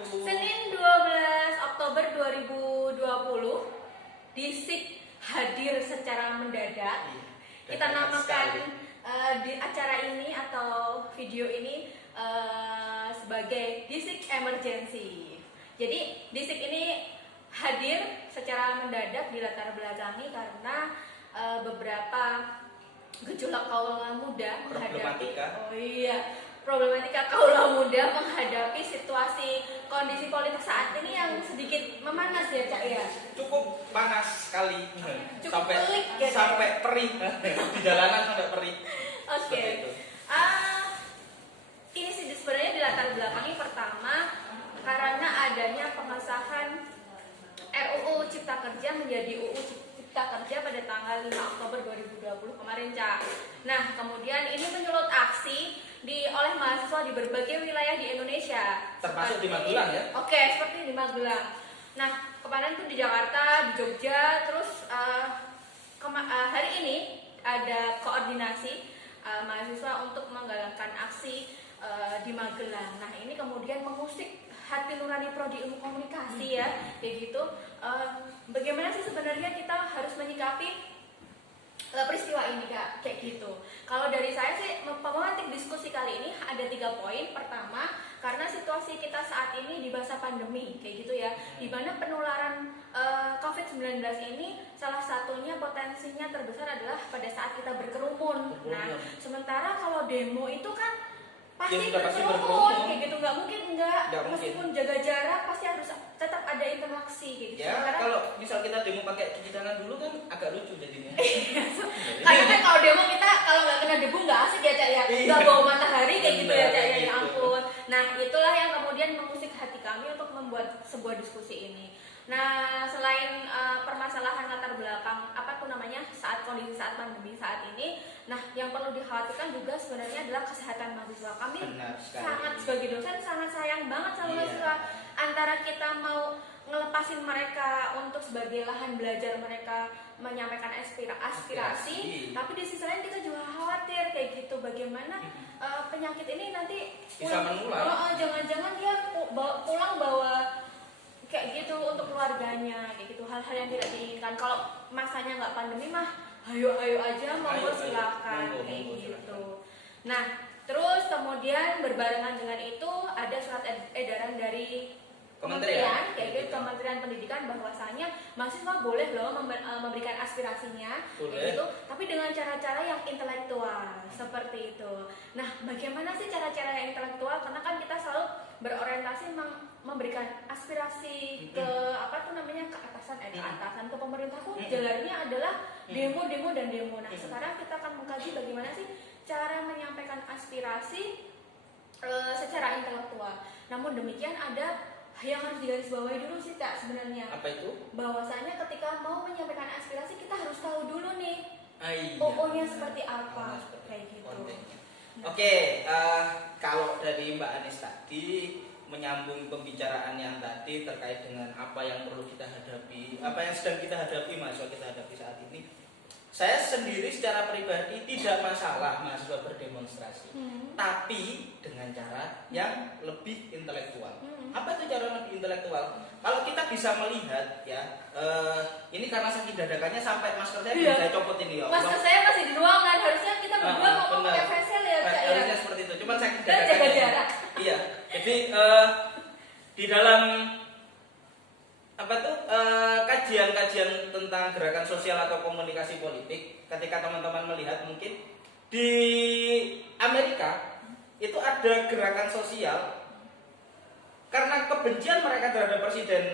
wabarakatuh. Senin 12 Oktober 2020, DISIK hadir secara mendadak. Kita namakan di acara ini atau video ini sebagai DISIK Emergency. Jadi DISIK ini hadir secara mendadak dilatar belakangi karena beberapa gejolak kaula muda menghadapi problematika kaula muda menghadapi situasi kondisi politik saat ini yang sedikit memanas ya Cak ya. Cukup panas sekali. Cukup sampai pelik ya, sampai perih di jalanan sampai perih. Oke. Ini sih sebenarnya dilatar belakangi pertama karena adanya pengesahan RUU Cipta Kerja menjadi UU Cipta Kerja pada tanggal 5 Oktober 2020 kemarin, Cak. Nah, kemudian ini menyulut aksi oleh mahasiswa di berbagai wilayah di Indonesia. Termasuk di Magelang ya? Oke, seperti di Magelang. Nah, kemarin itu di Jakarta, di Jogja, terus hari ini ada koordinasi mahasiswa untuk menggalakkan aksi di Magelang. Nah, ini kemudian mengusik hati nurani prodi ilmu komunikasi ya, kayak gitu. Bagaimana sih sebenarnya kita harus menyikapi peristiwa ini Kak, kayak gitu. Kalau dari saya sih pemantik diskusi kali ini ada 3 poin. Pertama, karena situasi kita saat ini di masa pandemi, kayak gitu ya, di mana penularan COVID-19 ini salah satunya potensinya terbesar adalah pada saat kita berkerumun. Nah, sementara kalau demo itu kan pasti berkerumun, kayak gitu, nggak mungkin enggak, meskipun jaga jarak pasti harus tetap ada interaksi kayak gitu. Ya, kalau misal kita demo pakai cuci tangan dulu kan agak lucu jadinya. Karena kan kalau demo kita kalau nggak kena debu nggak asik ya Cak ya, nggak bawa matahari kayak gitu ya Cak ya, ampun. Nah, itulah yang kemudian mengusik hati kami untuk membuat sebuah diskusi ini. Nah, selain permasalahan latar belakang saat kondisi saat pandemi saat ini, nah yang perlu dikhawatirkan juga sebenarnya adalah kesehatan mahasiswa. Kami sangat sebagai dosen sangat sayang banget sama mahasiswa. Antara kita mau ngelepasin mereka untuk sebagai lahan belajar mereka menyampaikan aspirasi, tapi di sisi lain kita juga khawatir kayak gitu bagaimana penyakit ini nanti bisa menular. Jangan-jangan dia pulang bawa kayak gitu untuk keluarganya, kayak gitu, hal-hal yang tidak diinginkan. Kalau masanya nggak pandemi mah ayo aja, monggo silakan kayak gitu. Nah, terus kemudian berbarengan dengan itu ada surat edaran dari Kementerian, kayak gitu, Kementerian Pendidikan, bahwasanya mahasiswa boleh loh memberikan aspirasinya, kayak gitu, tapi dengan cara-cara yang intelektual seperti itu. Nah, bagaimana sih cara-cara yang intelektual? Karena kan kita selalu berorientasi memberikan aspirasi ke ke atasan, ke pemerintah pun jalannya adalah demo dan demo. Nah, sekarang kita akan mengkaji bagaimana sih cara menyampaikan aspirasi secara intelektual. Namun demikian ada yang harus digarisbawahi dulu sih Kak sebenarnya. Apa itu? Bahwasanya ketika mau menyampaikan aspirasi kita harus tahu dulu nih OO-nya seperti apa, kayak gitu. Oke, kalau dari Mbak Anis tadi menyambung pembicaraan yang tadi terkait dengan apa yang perlu kita hadapi, apa yang sedang kita hadapi, mahasiswa kita hadapi saat ini. Saya sendiri secara pribadi tidak masalah mahasiswa berdemonstrasi, tapi dengan cara yang lebih intelektual. Apa itu cara lebih intelektual? Kalau kita bisa melihat ya, ini karena saking dadakannya sampai masker saya bisa saya copot ini ya. Masker saya masih di ruangan, harusnya kita berdua ngomong pakai face shield ya Cak ya. Harusnya seperti itu, cuman saking jaga dadakannya. jarak. Iya, jadi di dalam kajian-kajian tentang gerakan sosial atau komunikasi politik, ketika teman-teman melihat mungkin di Amerika itu ada gerakan sosial karena kebencian mereka terhadap Presiden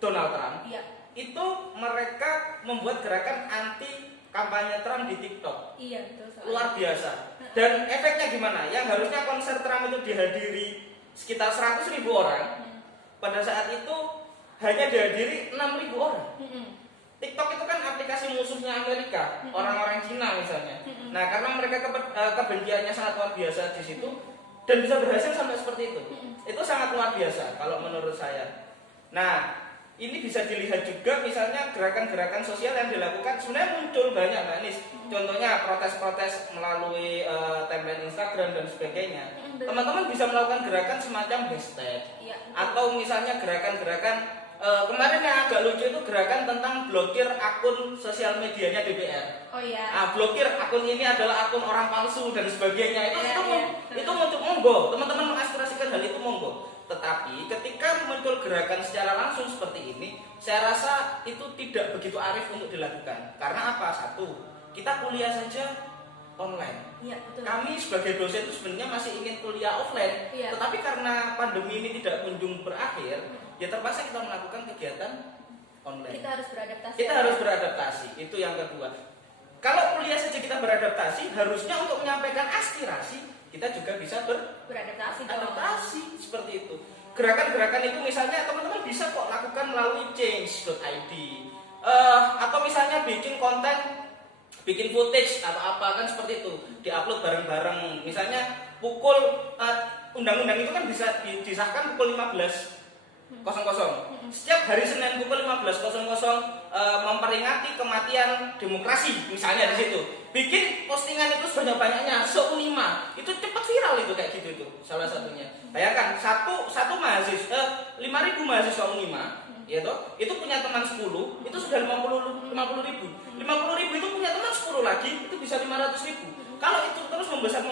Donald Trump. Itu mereka membuat gerakan anti kampanye Trump di TikTok. Iya, betul. Luar biasa. Dan efeknya gimana? Yang harusnya konser Trump itu dihadiri sekitar 100.000 orang, pada saat itu hanya dihadiri 6.000 orang. TikTok itu kan aplikasi musuhnya Amerika, orang-orang Cina misalnya. Nah, karena mereka kebenciannya sangat luar biasa di situ dan bisa berhasil sampai seperti itu. Itu sangat luar biasa kalau menurut saya. Nah, ini bisa dilihat juga misalnya gerakan-gerakan sosial yang dilakukan sebenarnya muncul banyak Mbak Nis. Contohnya protes-protes melalui timeline Instagram Instagram dan sebagainya, Betul. teman-teman bisa melakukan gerakan semacam hashtag Iya. atau misalnya gerakan-gerakan kemarin yang agak lucu itu gerakan tentang blokir akun sosial medianya DPR. Oh iya. Blokir akun ini adalah akun orang palsu dan sebagainya. Iya. Itu untuk monggo, teman-teman mengaspirasikan hal itu monggo. Tetapi ketika muncul gerakan secara langsung seperti ini, saya rasa itu tidak begitu arif untuk dilakukan. Karena apa? Satu, kita kuliah saja online. Iya, betul. Kami sebagai dosen itu sebenarnya masih ingin kuliah offline, Iya. tetapi karena pandemi ini tidak kunjung berakhir, ya terpaksa kita melakukan kegiatan online. Kita harus beradaptasi. Kita harus beradaptasi, itu yang kedua. Kalau kuliah saja kita beradaptasi, harusnya untuk menyampaikan aspirasi kita juga bisa beradaptasi dong. beradaptasi seperti itu. Gerakan-gerakan itu misalnya teman-teman bisa kok lakukan melalui change.id, atau misalnya bikin konten, bikin footage atau apa kan seperti itu, diupload bareng-bareng. Misalnya pukul undang-undang itu kan bisa disahkan pukul 15.00. Setiap hari Senin pukul 15.00 memperingati kematian demokrasi misalnya di situ. Bikin postingan itu sebanyak-banyaknya, se-Unima. Itu cepat viral itu kayak gitu itu salah satunya. Bayangkan satu mahasiswa 5.000 mahasiswa Unima, ya toh, itu punya teman 10, itu sudah 50.000. 50.000 itu punya teman 10 lagi, itu bisa 500.000. Kalau itu terus membesar,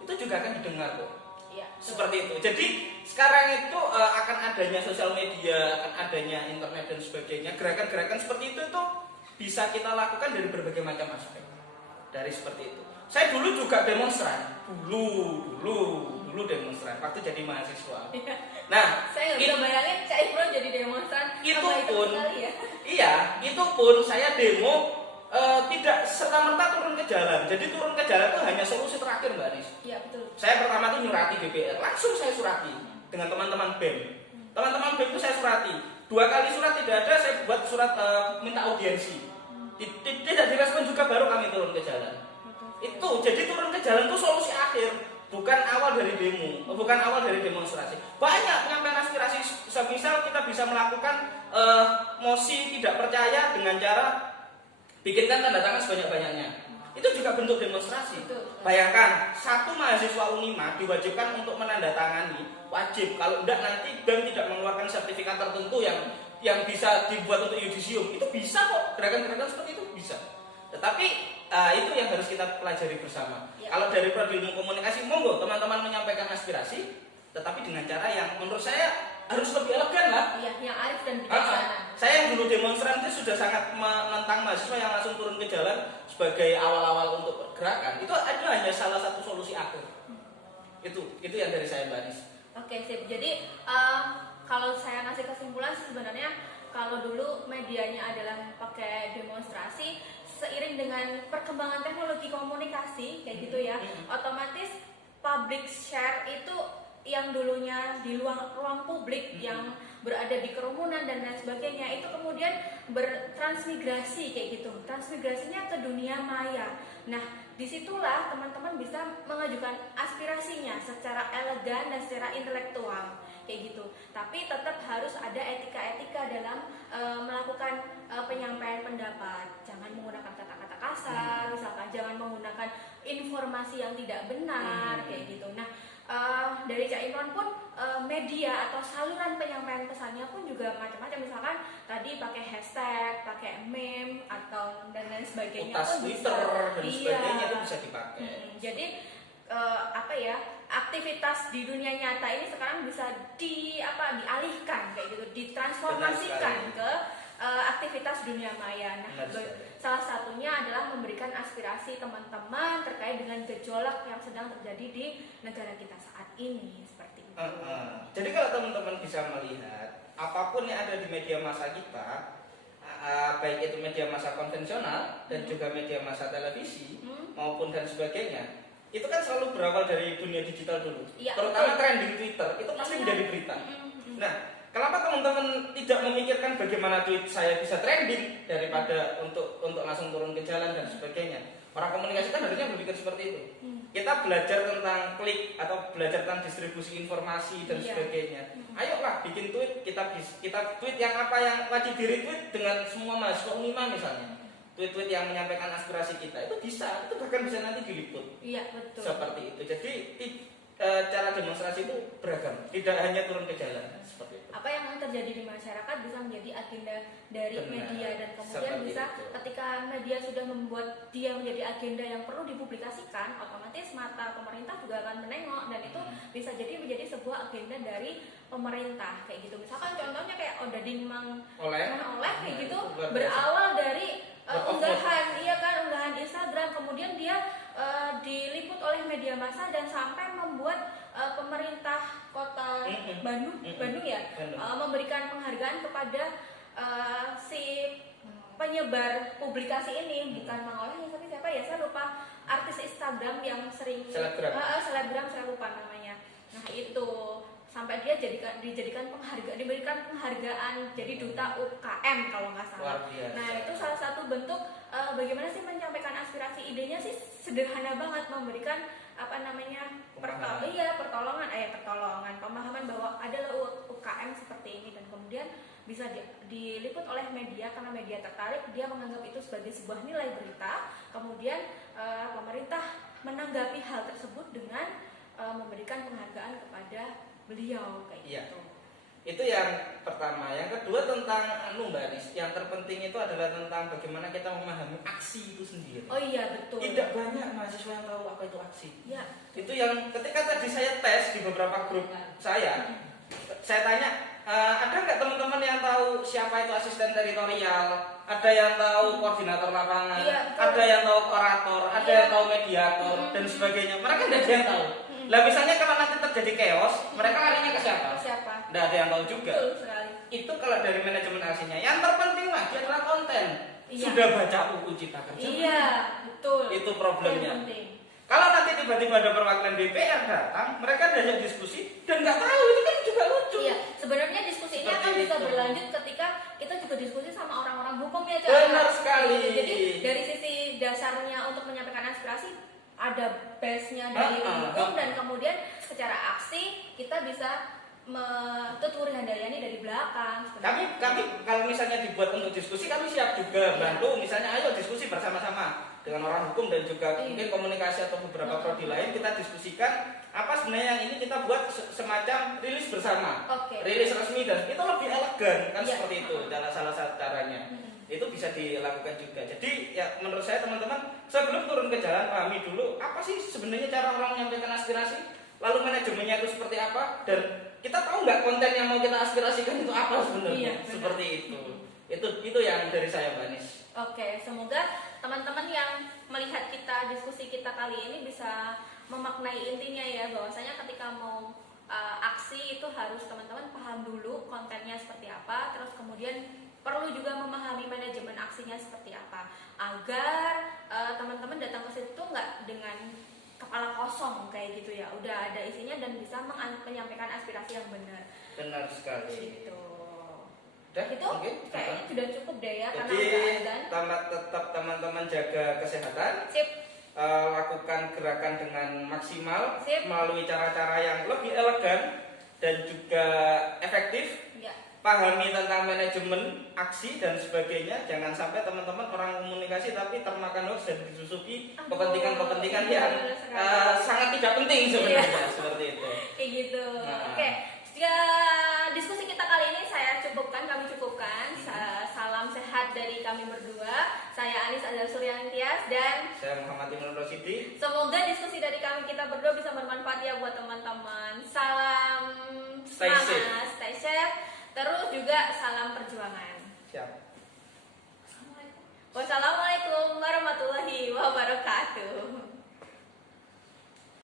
itu juga akan didengar kok. Iya. Seperti itu. Jadi sekarang itu akan adanya sosial media, akan adanya internet dan sebagainya. Gerakan-gerakan seperti itu tuh bisa kita lakukan dari berbagai macam aspek. Dari seperti itu. Saya dulu juga demonstran. Dulu demonstran waktu jadi mahasiswa. Nah, Saya nggak bisa bayangin Cak Ibro jadi demonstran. itu Apa pun sekali ya? iya, itu pun saya demo tidak serta-merta turun ke jalan. Jadi turun ke jalan itu hanya solusi terakhir, Mbak Anis. Iya, betul. Saya pertama tuh nyurati DPR, langsung saya surati dengan teman-teman BEM. Teman-teman BEM itu saya surati. 2 kali surat tidak ada, saya buat surat minta audiensi. Tidak direspon juga, baru kami turun ke jalan. Itu jadi turun ke jalan itu solusi akhir, bukan awal dari demo, bukan awal dari demonstrasi. Banyak penyampaian aspirasi, semisal kita bisa melakukan mosi tidak percaya dengan cara bikinkan tanda tangan sebanyak-banyaknya. Itu juga bentuk demonstrasi. Betul. Bayangkan, satu mahasiswa Unima diwajibkan untuk menandatangani, wajib. Kalau enggak nanti BEM tidak mengeluarkan sertifikat tertentu yang bisa dibuat untuk yudisium. Itu bisa kok, gerakan-gerakan seperti itu bisa. Tetapi itu yang harus kita pelajari bersama. Ya. Kalau dari prodi ilmu komunikasi, monggo teman-teman menyampaikan aspirasi, tetapi dengan cara yang menurut saya harus lebih elegan lah. Iya, yang arif dan bijaksana. Saya yang dulu demonstran itu sudah sangat menentang mahasiswa yang langsung turun ke jalan sebagai awal-awal untuk gerakan. Itu hanya salah satu solusi akhir. Itu yang dari saya, Mbak Anis. Oke, sip. Jadi kalau saya ngasih kesimpulan sebenarnya kalau dulu medianya adalah pakai demonstrasi, seiring dengan perkembangan teknologi komunikasi kayak gitu ya, otomatis public share itu yang dulunya di ruang publik yang berada di kerumunan dan lain sebagainya itu kemudian bertransmigrasi kayak gitu, transmigrasinya ke dunia maya. Nah, disitulah teman-teman bisa mengajukan aspirasinya secara elegan dan secara intelektual kayak gitu. Tapi tetap harus ada etika-etika dalam melakukan penyampaian pendapat. Jangan menggunakan kata-kata kasar, misalkan jangan menggunakan informasi yang tidak benar kayak gitu. Nah, dari Cak Imron pun media atau saluran penyampaian pesannya pun juga macam-macam, misalkan tadi pakai hashtag, pakai meme atau dan lain sebagainya Utas pun Twitter bisa. dan sebagainya itu bisa dipakai. Jadi aktivitas di dunia nyata ini sekarang bisa dialihkan kayak gitu, ditransformasikan ke aktivitas dunia maya. Nah, salah satunya adalah memberikan aspirasi teman-teman terkait dengan gejolak yang sedang terjadi di negara kita saat ini seperti itu. Jadi kalau teman-teman bisa melihat apapun yang ada di media massa kita, baik itu media massa konvensional dan juga media massa televisi maupun dan sebagainya, itu kan selalu berawal dari dunia digital dulu. Ya, terutama betul. trending Twitter itu pasti Iya. menjadi berita. Nah, kenapa teman-teman tidak memikirkan bagaimana tweet saya bisa trending daripada untuk langsung turun ke jalan dan sebagainya? Orang komunikasi kan harusnya berpikir seperti itu. Kita belajar tentang klik atau belajar tentang distribusi informasi dan Iya. sebagainya. Ayolah bikin tweet, kita tweet yang apa yang wajib di retweet dengan semua mahasiswa Unima misalnya. tweet-tweet yang menyampaikan aspirasi kita itu bisa, itu bahkan bisa nanti diliput. Iya, betul. Seperti itu. Jadi cara demonstrasi itu beragam, tidak hanya turun ke jalan seperti itu. Apa yang terjadi di masyarakat bisa menjadi agenda dari Benar. media, dan kemudian Seperti bisa itu. ketika media sudah membuat dia menjadi agenda yang perlu dipublikasikan, otomatis mata pemerintah juga akan menengok, dan itu bisa jadi menjadi sebuah agenda dari pemerintah kayak gitu. Misalkan contohnya kayak Odading Mang Oleh kayak gitu, itu luar biasa. berawal dari Word of unggahan, iya kan, unggahan Instagram, kemudian dia diliput oleh media massa dan sampai membuat pemerintah kota Bandung ya, Bandung. memberikan penghargaan kepada si penyebar publikasi ini, bukan Mang Oleh, tapi siapa ya, saya lupa, artis Instagram yang sering selebgram, saya lupa namanya. Nah itu sampai dia diberikan penghargaan jadi duta UKM kalau nggak salah. Nah itu salah satu bentuk bagaimana sih menyampaikan aspirasi. Idenya sih sederhana banget, memberikan pertolongan, pemahaman bahwa adalah UKM seperti ini, dan kemudian bisa diliput oleh media karena media tertarik, dia menganggap itu sebagai sebuah nilai berita. Kemudian pemerintah menanggapi hal tersebut dengan memberikan penghargaan kepada beliau kayak gitu. Itu yang pertama. Yang kedua tentang Mbak Anis, yang terpenting itu adalah tentang bagaimana kita memahami aksi itu sendiri. Oh iya, betul. Tidak banyak mahasiswa yang tahu apa itu aksi. Ya. Itu yang ketika tadi saya tes di beberapa grup saya tanya, ada nggak teman-teman yang tahu siapa itu asisten teritorial, ada yang tahu koordinator lapangan, ada yang tahu orator, ada yang tahu mediator, dan sebagainya. Mereka tidak ada yang tahu. Lah misalnya kalau nanti terjadi chaos, mereka larinya ke siapa? Tidak ada yang tahu juga. Betul sekali. Itu kalau dari manajemen aksinya. Yang terpenting lagi adalah konten. Sudah baca UU Cipta Kerja? Iya, betul. Itu problemnya. Kalau nanti tiba-tiba ada perwakilan DPR datang, mereka diajak diskusi dan nggak tahu, itu kan juga lucu. Iya, sebenarnya diskusi ini akan bisa berlanjut ketika kita juga diskusi sama orang-orang hukum ya, Cak. Benar sekali. Jadi dari sisi dasarnya untuk menyampaikan aspirasi ada base-nya dari hukum, dan kemudian secara aksi kita bisa tuturi Handayani dari belakang. Kami kalau misalnya dibuat untuk diskusi, kami siap juga bantu. Misalnya ayo diskusi bersama-sama dengan orang hukum dan juga mungkin komunikasi atau beberapa prodi lain, kita diskusikan apa sebenarnya yang ini kita buat semacam rilis bersama, rilis resmi, dan itu lebih elegan kan, seperti itu salah satu caranya. Itu bisa dilakukan juga. Jadi ya menurut saya teman-teman, sebelum turun ke jalan pahami dulu apa sih sebenarnya cara orang menyampaikan aspirasi, lalu manajemennya itu seperti apa, dan kita tahu nggak konten yang mau kita aspirasikan itu apa sebenarnya. Seperti itu. Itu yang dari saya, Mbak Anis. Oke, semoga teman-teman yang melihat diskusi kita kali ini bisa memaknai intinya ya, bahwasanya ketika mau aksi itu harus teman-teman paham dulu kontennya seperti apa, terus kemudian perlu juga memahami manajemen aksinya seperti apa, agar teman-teman datang ke situ nggak dengan kepala kosong kayak gitu ya, udah ada isinya dan bisa menyampaikan aspirasi yang benar. Benar sekali. Gitu. Itu kayaknya sudah cukup deh ya. Jadi tetap teman-teman jaga kesehatan. Sip. Lakukan gerakan dengan maksimal. Sip. Melalui cara-cara yang lebih elegan dan juga efektif. Ya. Pahami tentang manajemen aksi dan sebagainya. Jangan sampai teman-teman orang komunikasi tapi termakan hoax dan disusupi kepentingan-kepentingan yang sangat tidak penting sebenarnya. Seperti itu. Kayak gitu. Oke. Ya, diskusi kita kali ini kami cukupkan. Salam sehat dari kami berdua. Saya Anis Azhar Surya Tias dan saya Muhammad Imran Rosidi. Semoga diskusi dari kita berdua bisa bermanfaat ya buat teman-teman. Salam semangat, stay safe, terus juga salam perjuangan. Siap. Wassalamualaikum warahmatullahi wabarakatuh.